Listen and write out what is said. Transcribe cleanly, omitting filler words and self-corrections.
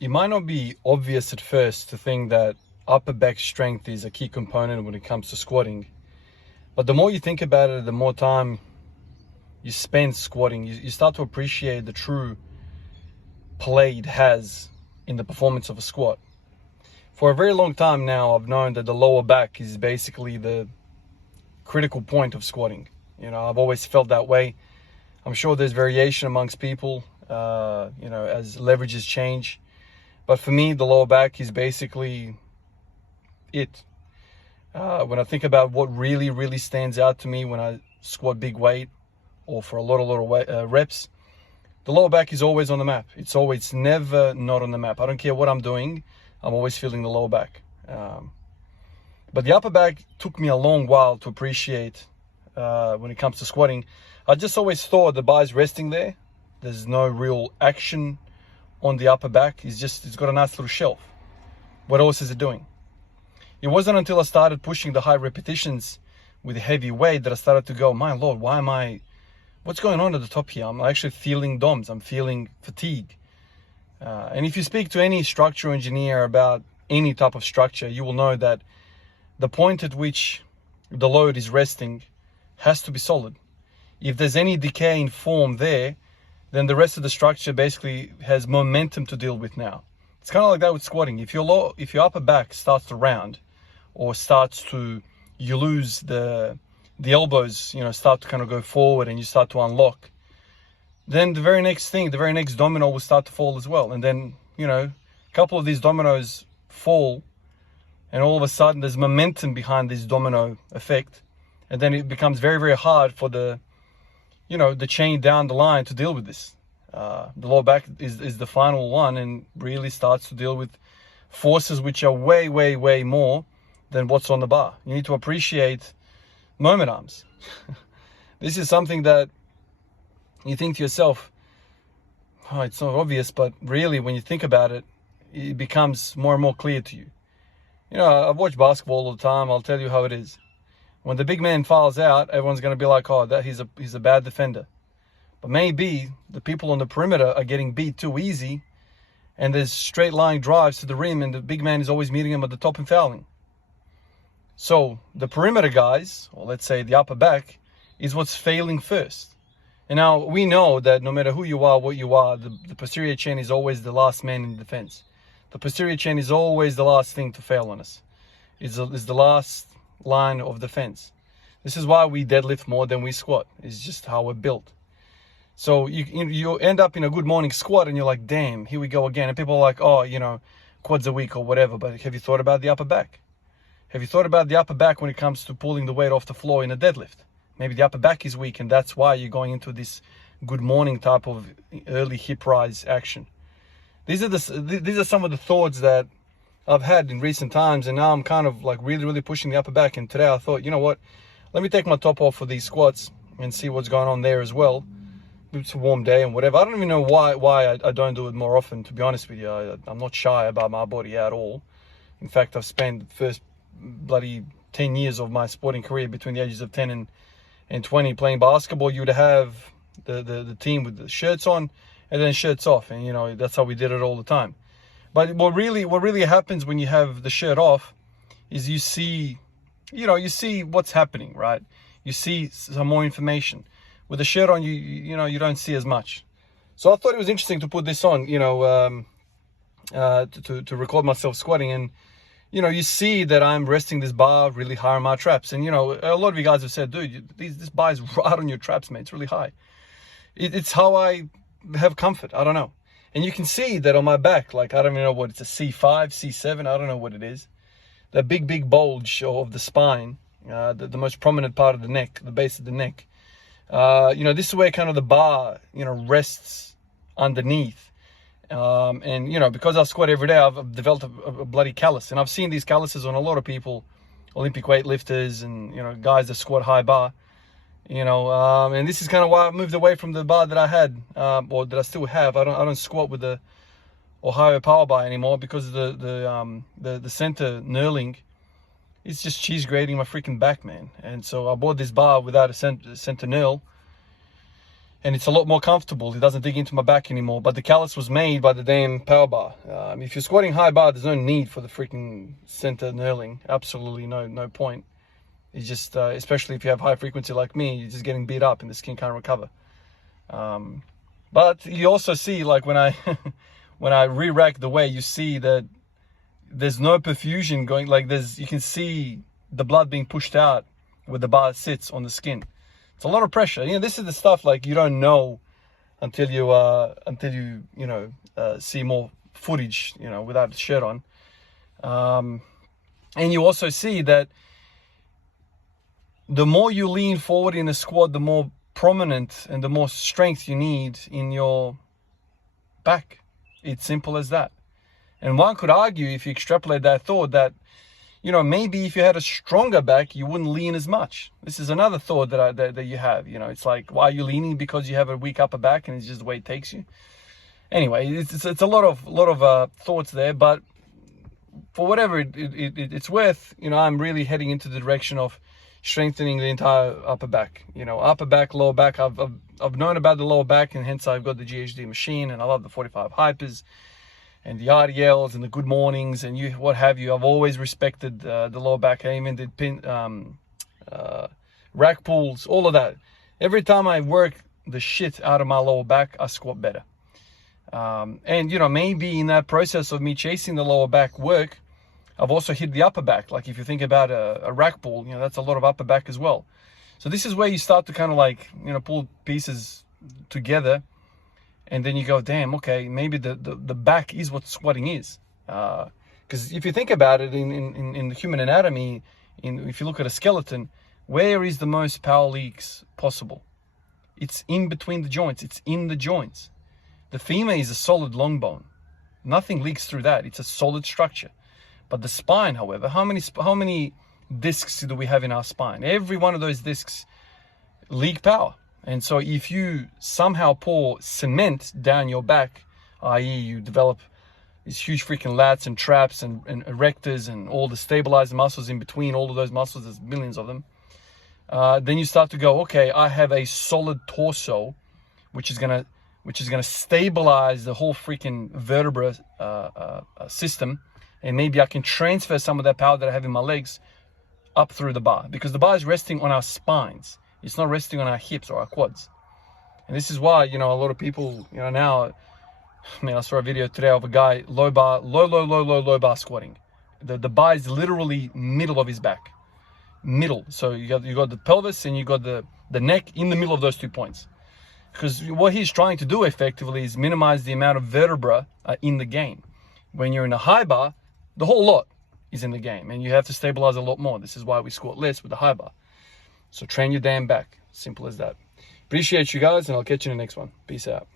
It might not be obvious at first to think that upper back strength is a key component when it comes to squatting. But the more you think about it, the more time you spend squatting, you start to appreciate the true play it has in the performance of a squat. For a very long time now, I've known that the lower back is basically the critical point of squatting. I've always felt that way. I'm sure there's variation amongst people, as leverages change. But for me, the lower back is basically it. When I think about what really, really stands out to me when I squat big weight or for a lot of reps, the lower back is always on the map. It's never not on the map. I don't care what I'm doing. I'm always feeling the lower back. But the upper back took me a long while to appreciate when it comes to squatting. I just always thought the bar's resting there. There's no real action on the upper back. It's got a nice little shelf. What else is it doing? It wasn't until I started pushing the high repetitions with heavy weight that I started to go, my Lord, what's going on at the top here? I'm actually feeling DOMS. I'm feeling fatigue. And if you speak to any structural engineer about any type of structure, you will know that the point at which the load is resting has to be solid. If there's any decay in form there, then the rest of the structure basically has momentum to deal with now. It's kind of like that with squatting. If your upper back starts to round or you lose the elbows, start to kind of go forward and you start to unlock, then the very next domino will start to fall as well. And then, a couple of these dominoes fall and all of a sudden there's momentum behind this domino effect. And then it becomes very, very hard for the chain down the line to deal with this. The lower back is the final one and really starts to deal with forces which are way, way, way more than what's on the bar. You need to appreciate moment arms. This is something that you think to yourself, oh, it's not obvious, but really when you think about it, it becomes more and more clear to you. I've watched basketball all the time. I'll tell you how it is. When the big man fouls out, everyone's going to be like, oh, he's a bad defender. But maybe the people on the perimeter are getting beat too easy and there's straight line drives to the rim and the big man is always meeting him at the top and fouling. So the perimeter guys, or let's say the upper back, is what's failing first. And now we know that no matter who you are, what you are, the posterior chain is always the last man in defense. The posterior chain is always the last thing to fail on us. It's the last line of defense. This is why we deadlift more than we squat. It's just how we're built. So you end up in a good morning squat and you're like, damn, here we go again. And people are like, oh, quads a week or whatever. But have you thought about the upper back? Have you thought about the upper back when it comes to pulling the weight off the floor in a deadlift? Maybe the upper back is weak and that's why you're going into this good morning type of early hip rise action. These are some of the thoughts that I've had in recent times, and now I'm kind of like really, really pushing the upper back. And today I thought, you know what? Let me take my top off for these squats and see what's going on there as well. It's a warm day and whatever. I don't even know why I don't do it more often, to be honest with you. I'm not shy about my body at all. In fact, I've spent the first bloody 10 years of my sporting career between the ages of 10 and 20 playing basketball. You would have the team with the shirts on and then shirts off. And, that's how we did it all the time. But what really happens when you have the shirt off is you see what's happening, right? You see some more information. With the shirt on, you don't see as much. So I thought it was interesting to put this on, to record myself squatting. And, you see that I'm resting this bar really high on my traps. And, a lot of you guys have said, dude, this bar is right on your traps, mate. It's really high. It's how I have comfort. I don't know. And you can see that on my back, like, I don't even know what it's a C5, C7. I don't know what it is. That big bulge of the spine, the most prominent part of the neck, the base of the neck. This is where kind of the bar, rests underneath. And, because I squat every day, I've developed a bloody callus. And I've seen these calluses on a lot of people, Olympic weightlifters and, guys that squat high bar. And this is kind of why I moved away from the bar that I had, or that I still have. I don't squat with the Ohio power bar anymore because the center knurling is just cheese grating my freaking back, man. And so I bought this bar without a center knurl. and it's a lot more comfortable. It doesn't dig into my back anymore. But the callus was made by the damn power bar. If you're squatting high bar, there's no need for the freaking center knurling. Absolutely no point. It's just, especially if you have high frequency like me, you're just getting beat up and the skin can't recover. But you also see, like when I when I re-rack the way, you see that there's no perfusion going. Like you can see the blood being pushed out where the bar sits on the skin. It's a lot of pressure. You know, this is the stuff like you don't know until you see more footage, you know, without the shirt on. And you also see that the more you lean forward in a squat, the more prominent and the more strength you need in your back. It's simple as that. And one could argue, if you extrapolate that thought, that, you know, maybe if you had a stronger back, you wouldn't lean as much. This is another thought that you have. You know, it's like, why are you leaning? Because you have a weak upper back and it's just the way it takes you. Anyway, it's a lot of thoughts there, but for whatever it's worth, you know, I'm really heading into the direction of strengthening the entire upper back. You know, upper back, lower back. I've known about the lower back, and hence I've got the GHD machine, and I love the 45 hypers and the RDLs and the good mornings and what have you. I've always respected the lower back. I even did rack pulls, all of that. Every time I work the shit out of my lower back, I squat better. And you know, maybe in that process of me chasing the lower back work, I've also hit the upper back. Like if you think about a rack pull, you know, that's a lot of upper back as well. So this is where you start to kind of like, you know, pull pieces together, and then you go, damn, okay, maybe the back is what squatting is. Because if you think about it in the human anatomy, if you look at a skeleton, where is the most power leaks possible? It's in between the joints. It's in the joints. The femur is a solid long bone. Nothing leaks through that. It's a solid structure. But the spine, however, how many discs do we have in our spine? Every one of those discs leak power. And so if you somehow pour cement down your back, i.e. you develop these huge freaking lats and traps and erectors and all the stabilizer muscles in between, all of those muscles, there's millions of them, then you start to go, okay, I have a solid torso, which is gonna stabilize the whole freaking vertebra system, and maybe I can transfer some of that power that I have in my legs up through the bar, because the bar is resting on our spines. It's not resting on our hips or our quads. And this is why, you know, a lot of people, you know, now, I mean, I saw a video today of a guy low bar squatting. The bar is literally middle of his back, middle. So you got the pelvis and you got the neck in the middle of those 2 points. Because what he's trying to do effectively is minimize the amount of vertebra in the game. When you're in a high bar, the whole lot is in the game, and you have to stabilize a lot more. This is why we squat less with the high bar. So train your damn back. Simple as that. Appreciate you guys, and I'll catch you in the next one. Peace out.